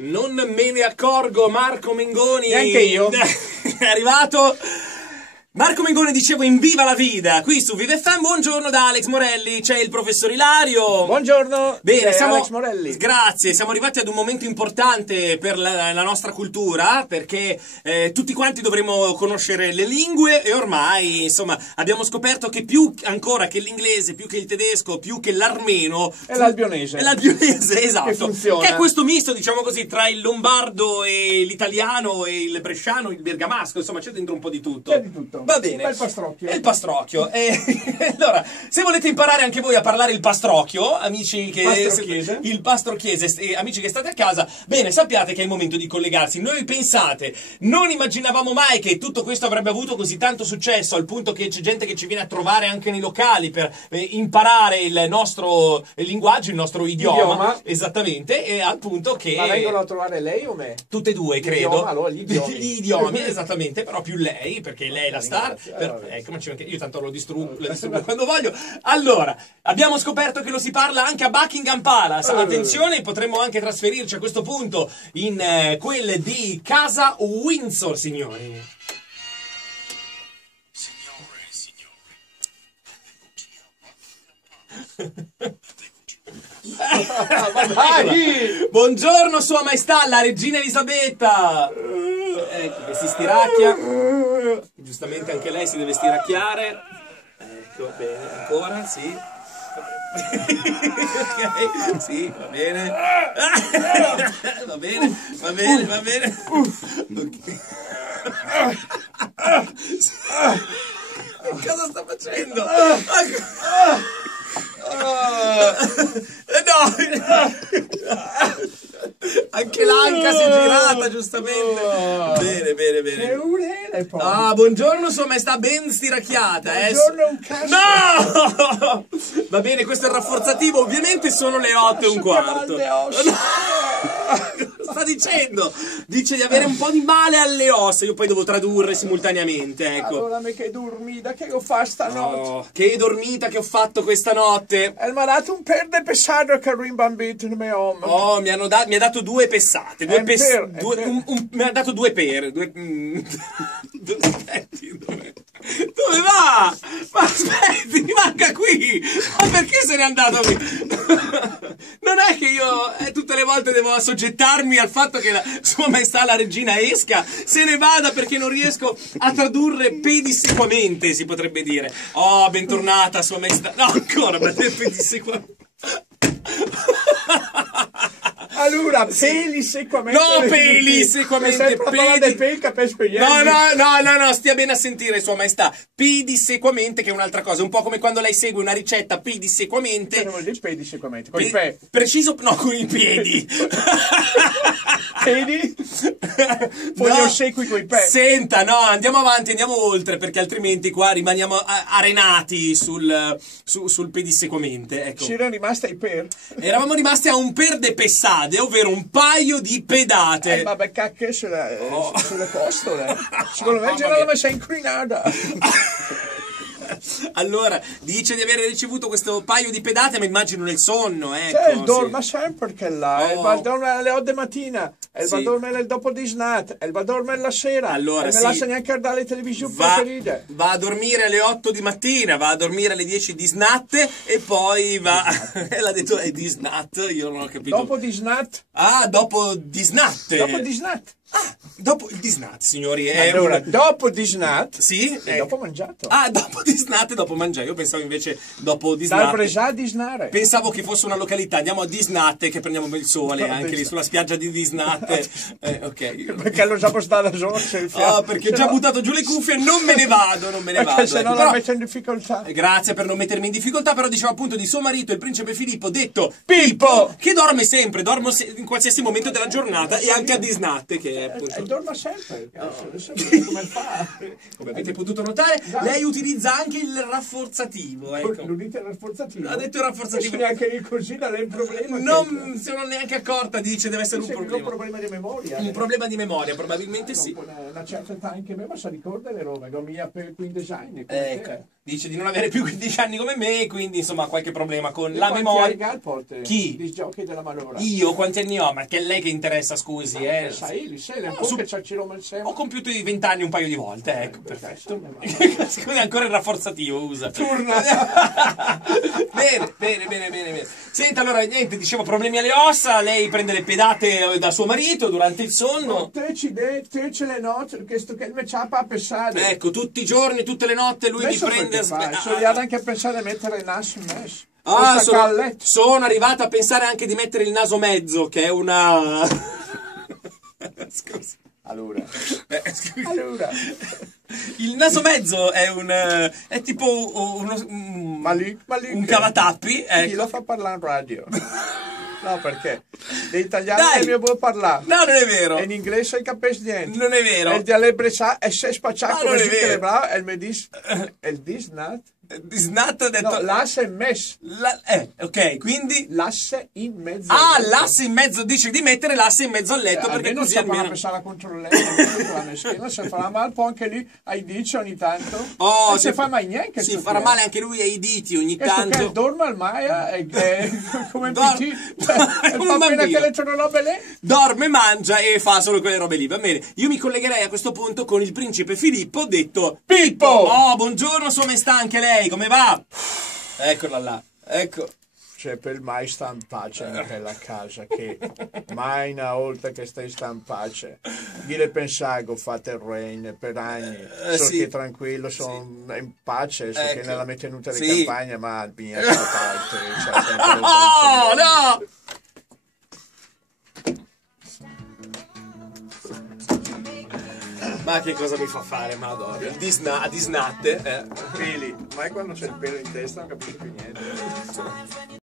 Non me ne accorgo, Marco Mengoni. Neanche io. È arrivato. Marco Mengoni, dicevo, in Viva la Vida, qui su Viva FM. Buongiorno da Alex Morelli, c'è il professor Ilario. Buongiorno. Bene, siamo Alex Morelli. Grazie, siamo arrivati ad un momento importante per la nostra cultura, perché tutti quanti dovremo conoscere le lingue e ormai, insomma, abbiamo scoperto che più ancora che l'inglese, più che il tedesco, più che l'armeno è l'albionese. È l'albionese, esatto. Che funziona. Che è questo misto, diciamo così, tra il lombardo e l'italiano e il bresciano, il bergamasco, insomma, c'è dentro un po' di tutto. C'è di tutto. Va bene. Un bel pastrocchio. È il pastrocchio. Allora, se volete imparare anche voi a parlare il pastrocchio, amici che il pastrocchiese, amici che state a casa, bene, sappiate che è il momento di collegarsi. Noi pensate, non immaginavamo mai che tutto questo avrebbe avuto così tanto successo, al punto che c'è gente che ci viene a trovare anche nei locali per imparare il nostro linguaggio, il nostro idioma. Esattamente, e al punto che... Ma vengono a trovare lei o me? Tutte e due, credo. Idioma, allora, gli idiomi, esattamente, però più lei, perché lei è la star. Ecco, io tanto lo distruggo quando voglio. Allora, abbiamo scoperto che lo si parla anche a Buckingham Palace. Attenzione, potremmo anche trasferirci a questo punto in quelle di Casa Windsor, signori. Ma dai! Buongiorno, Sua Maestà, la Regina Elisabetta. Ecco che si stiracchia. Giustamente anche lei si deve stiracchiare. Ecco, bene, ancora, sì. Ok, sì, va bene. Va bene, va bene, va bene. Okay. Cosa sta facendo? No! Anche l'anca si è girata, giustamente. Bene, bene, bene. Che urele poi. Ah, buongiorno, Sua Maestà, ben stiracchiata. Buongiorno, un cazzo. No! Va bene, questo è il rafforzativo. Ovviamente sono le 8:15. Sta dicendo? Dice di avere un po' di male alle ossa. Io poi devo tradurre simultaneamente, ecco. Allora, me che dormita che ho fatto stanotte. Oh, che dormita che ho fatto questa notte. E mi ha dato un per de pesato che ero imbambito in mio uomo. Oh, mi ha dato due pessate. Mi ha dato due per. Aspetti, dove va? Ma aspetti, rimanga qui. Ma perché se n'è andato qui? Non è che io tutte le volte devo assoggettarmi al fatto che Sua Maestà la Regina esca, se ne vada perché non riesco a tradurre pedissequamente, si potrebbe dire. Oh, bentornata Sua Maestà. No, ancora, ma pedissequamente. Allora, peli sequamente. No, peli sequamente. No, stia bene a sentire, Sua Maestà. Pedissequamente, che è un'altra cosa. Un po' come quando lei segue una ricetta pedissequamente. Non vuol dire pedissequamente, con i pe. Preciso, no, con i piedi. Pedi? Poi No, lo segui con i pe. Senta, no, andiamo avanti, andiamo oltre, perché altrimenti qua rimaniamo arenati sul pedissequamente. Ecco. Ci erano rimasti ai per? Eravamo rimasti a un per de pessade, ovvero un paio di pedate. Vabbè, cacche sulle costole. Secondo me già l'aveva messa inclinata. Allora, dice di aver ricevuto questo paio di pedate, ma immagino nel sonno, ecco. Cioè, dorma sempre che là, Oh. va a dormire alle 8 di mattina, e Sì. va a dormire dopo di snat, e va a dormire la sera, Allora, e non sì. lascia neanche guardare le televisioni Va preferite. a dormire alle 8 di mattina, va a dormire alle 10 di snatte e poi va... L'ha detto è di snat, io non ho capito. Dopo di snat? Ah, dopo di snatte. Dopo di snat. Ah, dopo il disnat, signori. Allora, dopo di snat, Sì? e dopo mangiato. Ah, dopo di snat e dopo mangiare. Io pensavo invece dopo di Dal snat. Bresà di snare. Pensavo che fosse una località. Andiamo a Disnatte che prendiamo il sole, anche lì sulla spiaggia di Disnatte. Ok. Perché lo sapevo stare da solo se il fiato. Oh, perché ho già buttato giù le cuffie e non me ne vado, non me ne vado. Perché se no ecco. la metto in difficoltà. Grazie per non mettermi in difficoltà, però dicevo appunto di suo marito, il principe Filippo, detto Pippo, che dorme sempre, in qualsiasi momento della giornata e anche a Disnatte, che è appunto... E dorma sempre. Adesso vedo come fa. Come avete potuto notare, lei utilizza anche il rafforzativo, ecco. Non dite rafforzativo? Ha detto il rafforzativo. Neanche io così da lei un problema. Non se non neanche accorta, dice, deve essere un problema. Un problema di memoria. Un problema di memoria, probabilmente sì. Una certa età anche me, ma si ricorda le robe, come mia per Queen Design. Ecco. Dice di non avere più 15 anni come me, quindi insomma ha qualche problema con la memoria. Galport, Chi? Di giochi della manovra. Io quanti anni ho? Ma che è lei che interessa, scusi, Sai, un po' che c'ha Ciro Malsema. Ho compiuto i 20 anni un paio di volte, ecco, perfetto. Scusa, ancora il rafforzativo usa. Turna. Bene. Senta, allora, niente, dicevo, problemi alle ossa, lei prende le pedate da suo marito durante il sonno. Te ce le note, che me c'ha a pensare. Ecco, tutti i giorni, tutte le notte lui mi prende... Sono anche a pensare a mettere il naso in mesh. Sono arrivato a pensare anche di mettere il naso mezzo, che è una... Scusa. Allora. Il naso mezzo è è tipo un cavatappi. Chi lo fa parlare in radio? No, perché l'italiano non può parlare. No, non è vero. E in inglese non capisci niente. Non è vero. E il dialetto bresciano e se spacciato così che le bravo e mi dice il disnat. Disnat ha detto... No, l'asse in mesh. Ok, quindi... L'asse in mezzo. Ah, l'asse in mezzo. Dice di mettere l'asse in mezzo al letto perché non così almeno... pensare contro il letto. Se farà male poi anche lì ai diti ogni tanto. Non si fa mai niente. Si farà male anche lui ai diti ogni tanto. Che dorme al Maia e come dorme, mangia e fa solo quelle robe lì. Va bene, io mi collegherei a questo punto con il principe Filippo, detto Pippo. Oh, buongiorno sua maestà, anche lei, come va? Eccola là, ecco. C'è per mai sta in pace in quella casa, che mai una volta che stai sta in pace. Dire pensago fate il regno per anni, che tranquillo, sono in pace, che nella mia tenuta di campagna, ma mia no! Ma che cosa mi fa fare, madonna? A disnatte. Fili, mai quando c'è il pelo in testa non capisco più niente.